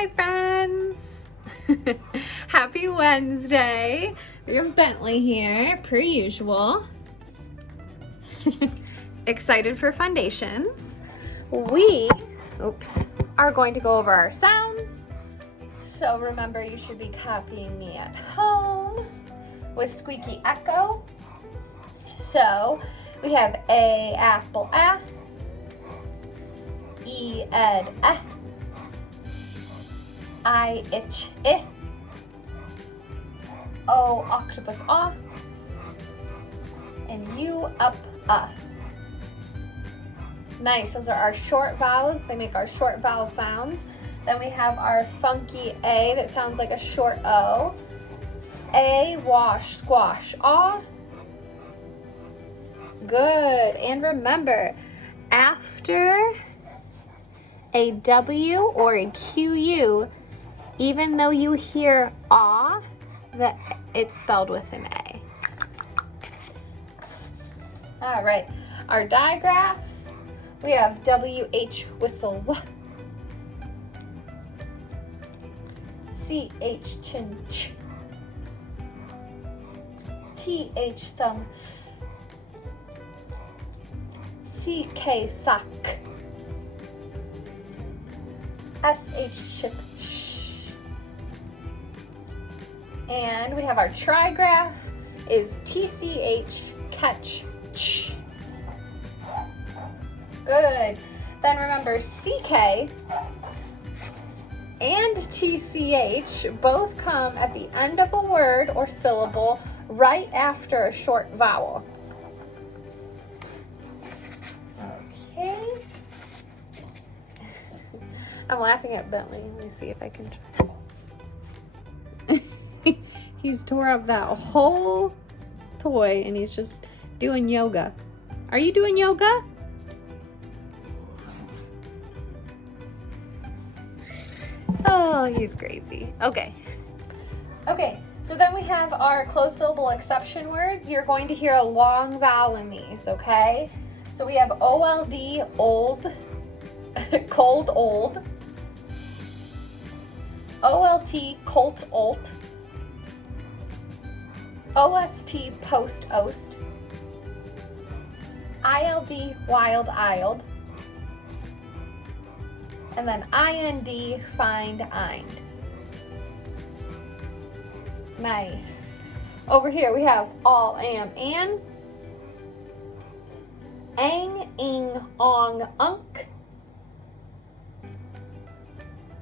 Hi friends! Happy Wednesday! We have Bentley here, per usual. Excited for Fundations. We, are going to go over our sounds. So remember, you should be copying me at home with squeaky echo. So we have A, apple, A. E, ed, eh. I, itch, I. O, octopus, ah. And U, up, Nice, those are our short vowels. They make our short vowel sounds. Then we have our funky A that sounds like a short O. A, wash, squash, ah. Good, and remember, after a W or a QU, even though you hear ah, that it's spelled with an A. All right, our digraphs, we have WH whistle w, CH chin ch, TH thumb, CK sock, SH chip sh. And we have our trigraph is TCH catch ch. Good. Then remember CK and TCH both come at the end of a word or syllable right after a short vowel. Okay. I'm laughing at Bentley. Let me see if I can. He's tore up that whole toy and he's just doing yoga. Are you doing yoga? Oh, he's crazy. Okay, so then we have our closed syllable exception words. You're going to hear a long vowel in these, okay? So we have OLD, old, cold, old. OLT, colt, olt. OST, post, ost. ILD, wild, ild. And then IND, find, eind. Nice. Over here we have all, am, an. Ang, ing, ong, unk.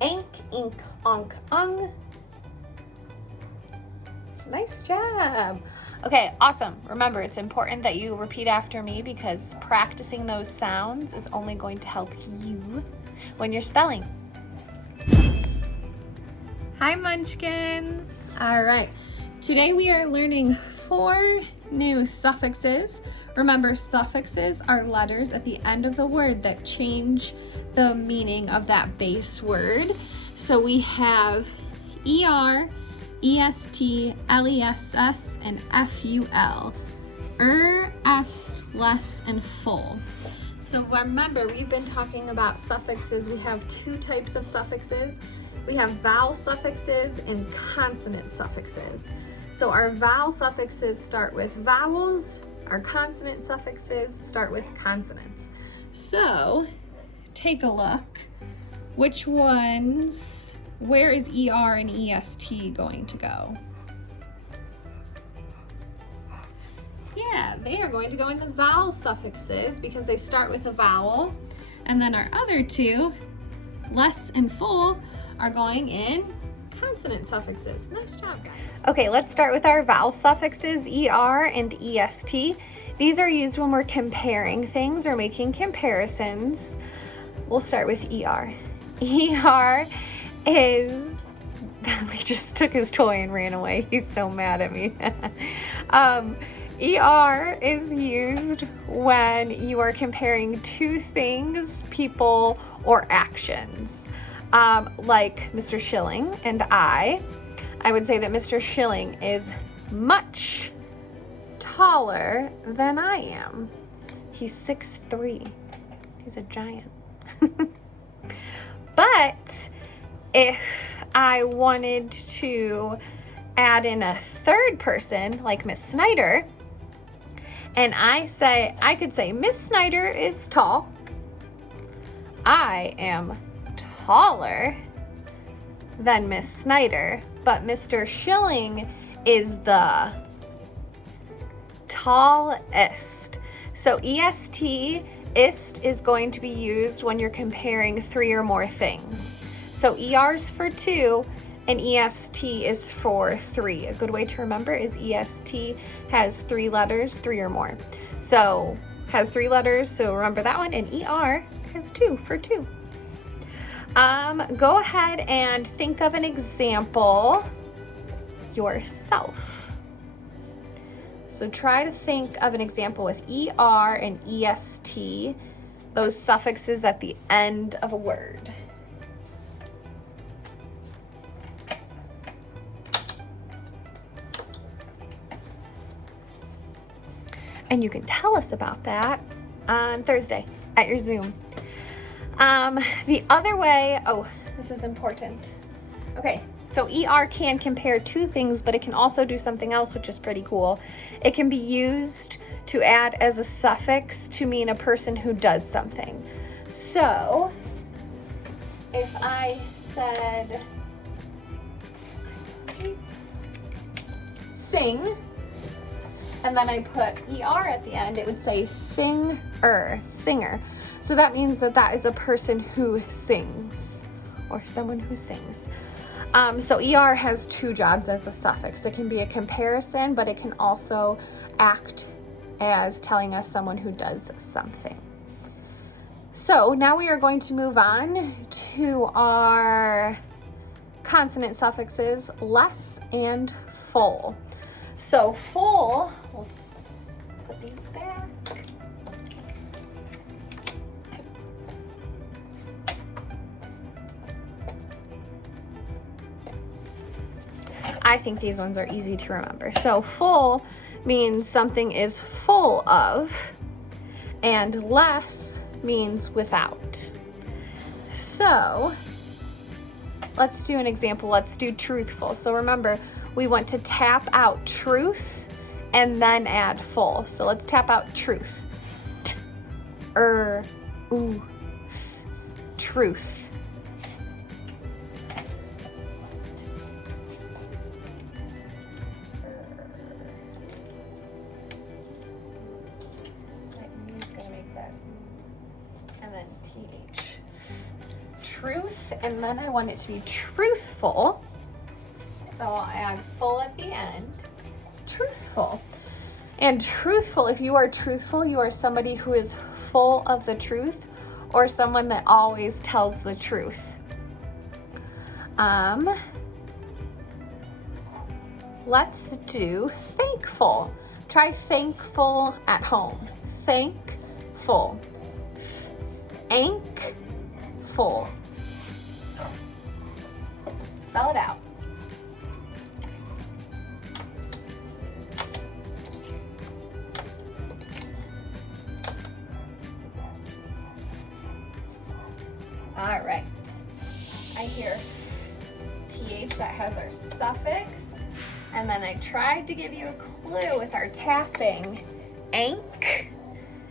Ank, ink, onk, ung. Nice job. Okay, awesome. Remember, it's important that you repeat after me because practicing those sounds is only going to help you when you're spelling. Hi, Munchkins. All right. Today we are learning 4 new suffixes. Remember, suffixes are letters at the end of the word that change the meaning of that base word. So we have ER, EST, LESS, and FUL. Est, less, and full. So remember, we've been talking about suffixes. We have 2 types of suffixes. We have vowel suffixes and consonant suffixes. So our vowel suffixes start with vowels. Our consonant suffixes start with consonants. So take a look. Which ones, where is ER and EST going to go? Yeah, they are going to go in the vowel suffixes because they start with a vowel. And then our other 2, less and full, are going in consonant suffixes. Nice job, guys. Okay, let's start with our vowel suffixes, ER and EST. These are used when we're comparing things or making comparisons. We'll start with ER. ER is, Bentley just took his toy and ran away. He's so mad at me. ER is used when you are comparing 2 things, people, or actions. Like Mr. Schilling and I would say that Mr. Schilling is much taller than I am. He's 6'3". He's a giant. But If I wanted to add in a third person, like Miss Snyder, and I could say, Miss Snyder is tall. I am taller than Miss Snyder, but Mr. Schilling is the tallest. So EST, ist, is going to be used when you're comparing 3 or more things. So ER's for 2 and EST is for 3. A good way to remember is EST has 3 letters, 3 or more. So has 3 letters, so remember that one, and ER has 2 for 2. Go ahead and think of an example yourself. So try to think of an example with ER and EST, those suffixes at the end of a word. And you can tell us about that on Thursday at your Zoom. The other way, oh, this is important. Okay, so ER can compare 2 things, but it can also do something else, which is pretty cool. It can be used to add as a suffix to mean a person who does something. So, if I said sing, and then I put ER at the end, it would say singer, singer. So that means that that is a person who sings, or someone who sings. So ER has 2 jobs as a suffix. It can be a comparison, but it can also act as telling us someone who does something. So now we are going to move on to our consonant suffixes, less and full. So full, we'll put these back. I think these ones are easy to remember. So full means something is full of, and less means without. So let's do an example. Let's do truthful. So remember, we want to tap out truth and then add full. So let's tap out truth. T, truth. Truth, and then I want it to be truthful, so I'll add full at the end. Truthful. And truthful, if you are truthful, you are somebody who is full of the truth, or someone that always tells the truth. Let's do thankful. Try thankful at home. Thankful. Ankful. Spell it out. All right. I hear TH, that has our suffix. And then I tried to give you a clue with our tapping. Ank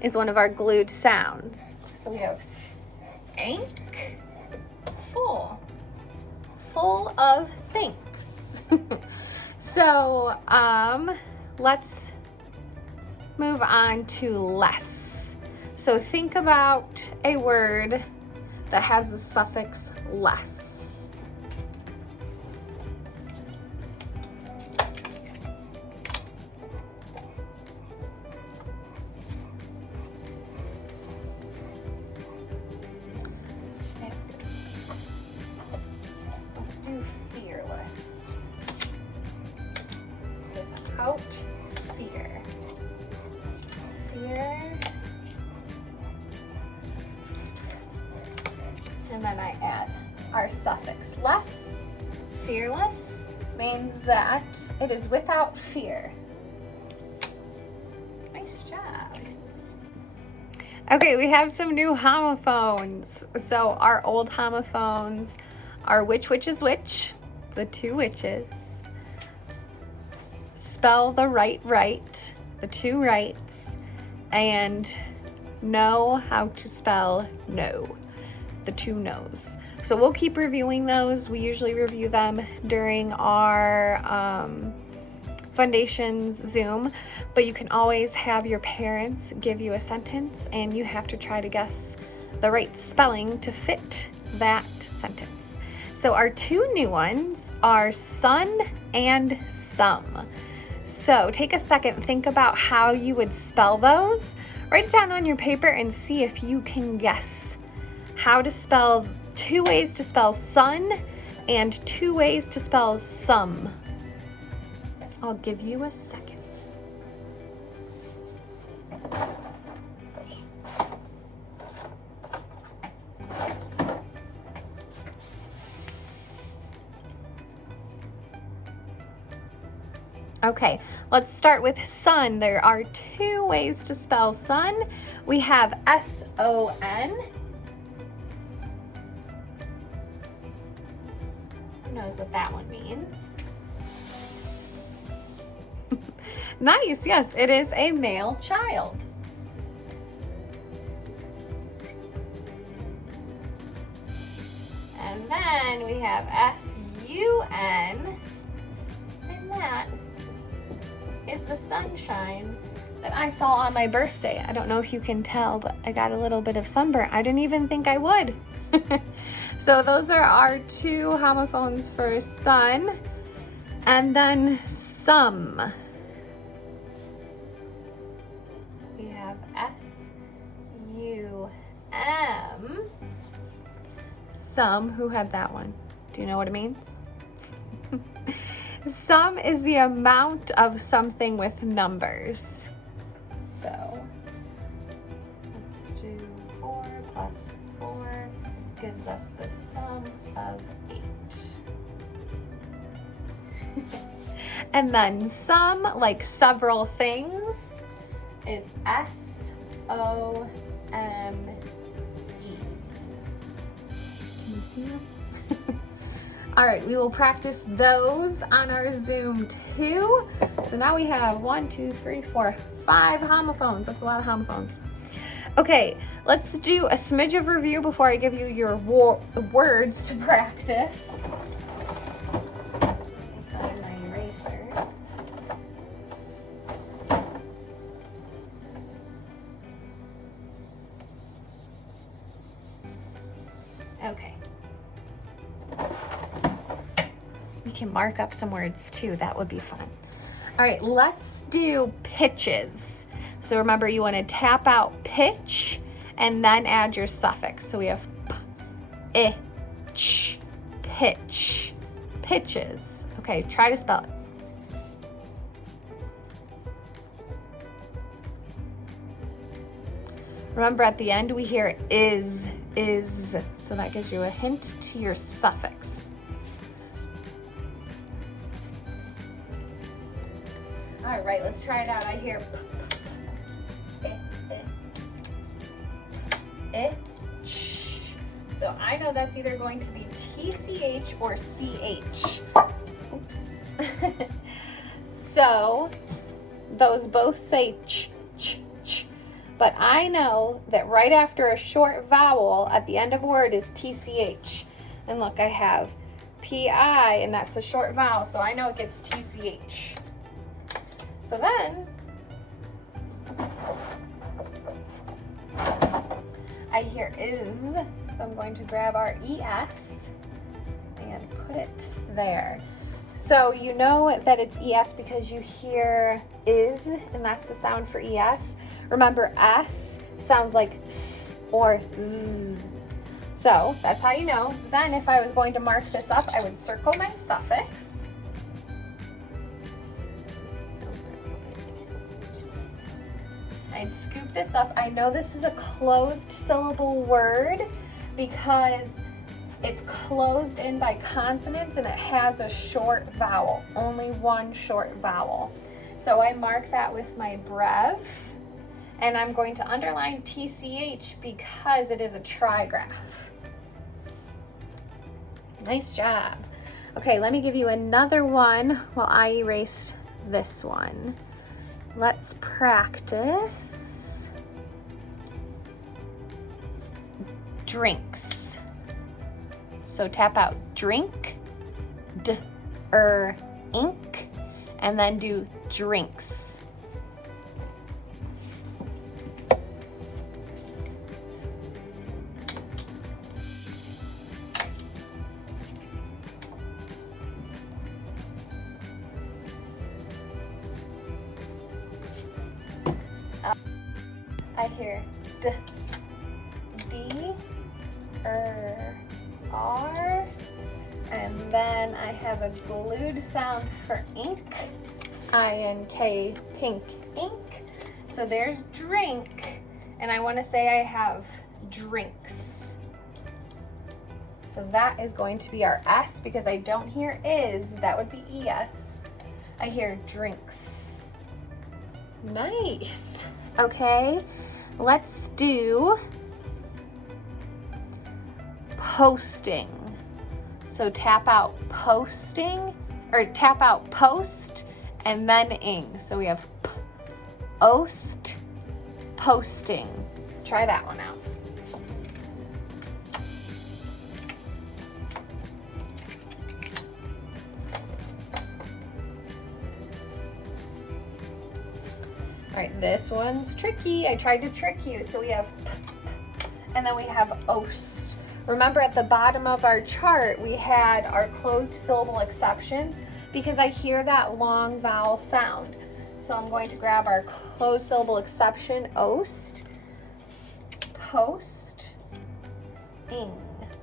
is one of our glued sounds. So we have ank, full. Full of thanks. So let's move on to less. So think about a word that has the suffix less. Fearless. Without fear. Fear. And then I add our suffix less. Fearless means that it is without fear. Nice job. Okay, we have some new homophones. So our old homophones are which is which, the two witches. Spell the right, the two rights, and know how to spell no, the two no's. So we'll keep reviewing those. We usually review them during our Fundations Zoom, but you can always have your parents give you a sentence and you have to try to guess the right spelling to fit that sentence. So our two new ones are sun and some. So take a second, think about how you would spell those. Write it down on your paper and see if you can guess how to spell two ways to spell sun and two ways to spell some. I'll give you a second. Okay, let's start with sun. There are two ways to spell sun. We have S-O-N. Who knows what that one means? Nice, yes, it is a male child. And then we have S-U-N, and that is the sunshine that I saw on my birthday. I don't know if you can tell, but I got a little bit of sunburn. I didn't even think I would. So those are our two homophones for sun. And then some. We have S-U-M. Some. Who had that one? Do you know what it means? Sum is the amount of something with numbers. So let's do 4 plus 4 gives us the sum of 8. And then some, like several things, is S-O-M-E. Can you see them? All right, we will practice those on our Zoom too. So now we have 1, 2, 3, 4, 5 homophones. That's a lot of homophones. Okay, let's do a smidge of review before I give you your words to practice. Let me find my eraser. Okay. You can mark up some words too. That would be fun. All right, let's do pitches. So remember, you want to tap out pitch and then add your suffix. So we have p, I, ch, pitch, pitches. Okay, try to spell it. Remember, at the end we hear is, so that gives you a hint to your suffix. All right, let's try it out. I hear itch. So I know that's either going to be TCH or CH. Oops. So those both say ch, ch, ch. But I know that right after a short vowel at the end of a word is TCH. And look, I have PI, and that's a short vowel, so I know it gets TCH. So then, I hear is, so I'm going to grab our ES and put it there. So you know that it's ES because you hear is, and that's the sound for ES. Remember, S sounds like S or Z. So that's how you know. Then if I was going to mark this up, I would circle my suffix. I'd scoop this up. I know this is a closed syllable word because it's closed in by consonants and it has a short vowel, only one short vowel. So I mark that with my brev, and I'm going to underline TCH because it is a trigraph. Nice job. Okay, let me give you another one while I erase this one. Let's practice drinks. So tap out drink, ink, and then do drinks. I hear D, R, and then I have a glued sound for ink, I-N-K, pink, ink. So there's drink, and I want to say I have drinks. So that is going to be our S because I don't hear is, that would be ES. I hear drinks. Nice. Okay. Let's do posting. So tap out posting, or tap out post and then ing. So we have ost, posting. Try that one out. All right, this one's tricky. I tried to trick you. So we have p, and then we have ost. Remember at the bottom of our chart, we had our closed syllable exceptions because I hear that long vowel sound. So I'm going to grab our closed syllable exception, ost, post, ing.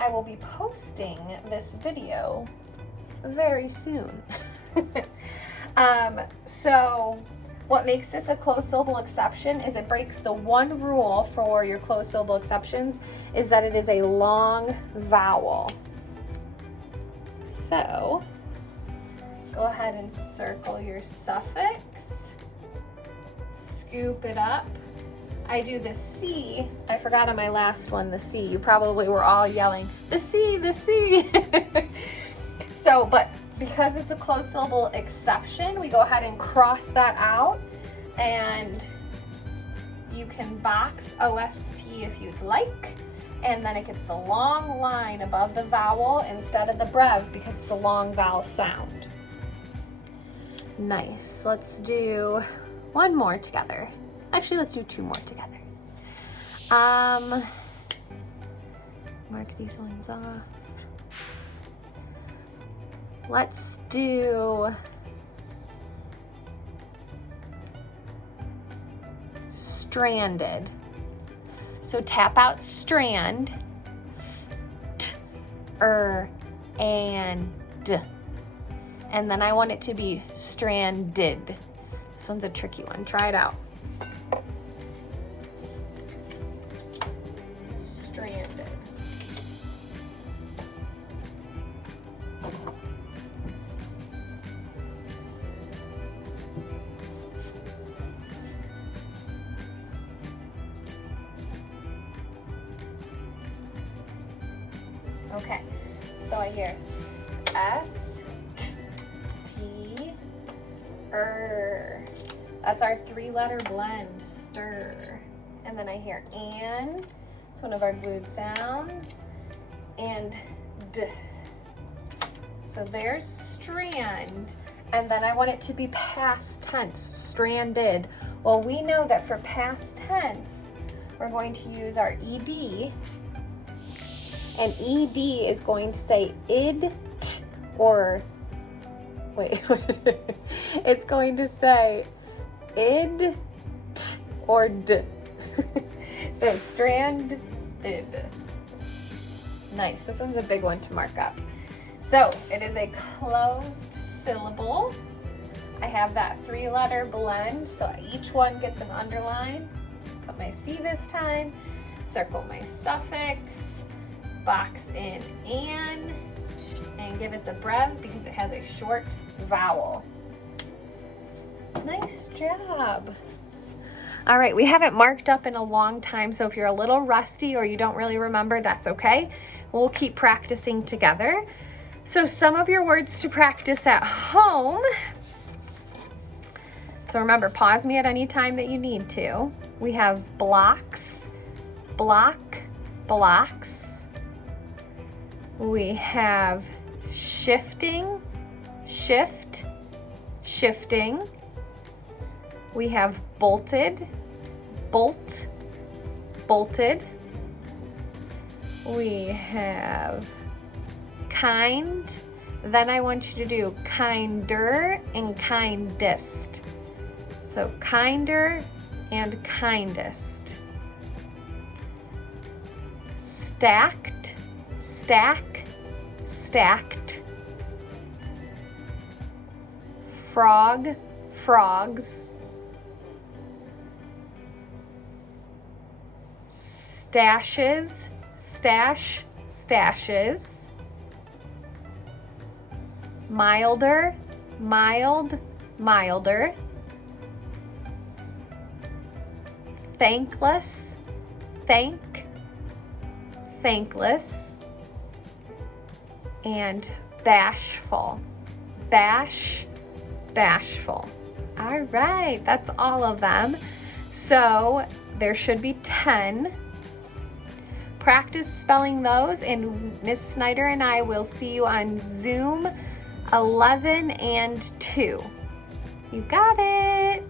I will be posting this video very soon. So what makes this a closed syllable exception is it breaks the one rule for your closed syllable exceptions is that it is a long vowel. So go ahead and circle your suffix, scoop it up. I do the C. I forgot on my last one, the C. You probably were all yelling, the C, the C. So, but because it's a closed syllable exception, we go ahead and cross that out, and you can box OST if you'd like, and then it gets the long line above the vowel instead of the brev because it's a long vowel sound. Nice. Let's do one more together. Actually, let's do two more together. Mark these ones off. Let's do stranded. So tap out strand, and d. And then I want it to be stranded. This one's a tricky one. Try it out. Stranded. Okay, so I hear S, T, That's our three-letter blend, stir. And then I hear an, it's one of our glued sounds, and d. So there's strand, and then I want it to be past tense, stranded. Well, we know that for past tense, we're going to use our ed, and ed is going to say id, or wait, it's going to say id, or d. So stranded. Nice, this one's a big one to mark up. So it is a closed syllable. I have that three-letter blend, so each one gets an underline. Put my C this time, circle my suffix, box in an, and give it the brev because it has a short vowel. Nice job. All right, we haven't marked up in a long time, so if you're a little rusty or you don't really remember, that's okay. We'll keep practicing together. So some of your words to practice at home. So remember, pause me at any time that you need to. We have blocks, block, blocks. We have shifting, shift, shifting. We have bolted, bolt, bolted. We have kind. Then I want you to do kinder and kindest. So kinder and kindest. Stacked, stack, stacked. Frog, frogs. Stashes, stash, stashes. Milder, mild, milder. Thankless, thank, thankless. And bashful, bash, bashful. All right, that's all of them. So there should be 10. Practice spelling those, and Miss Snyder and I will see you on Zoom 11 and 2. You got it.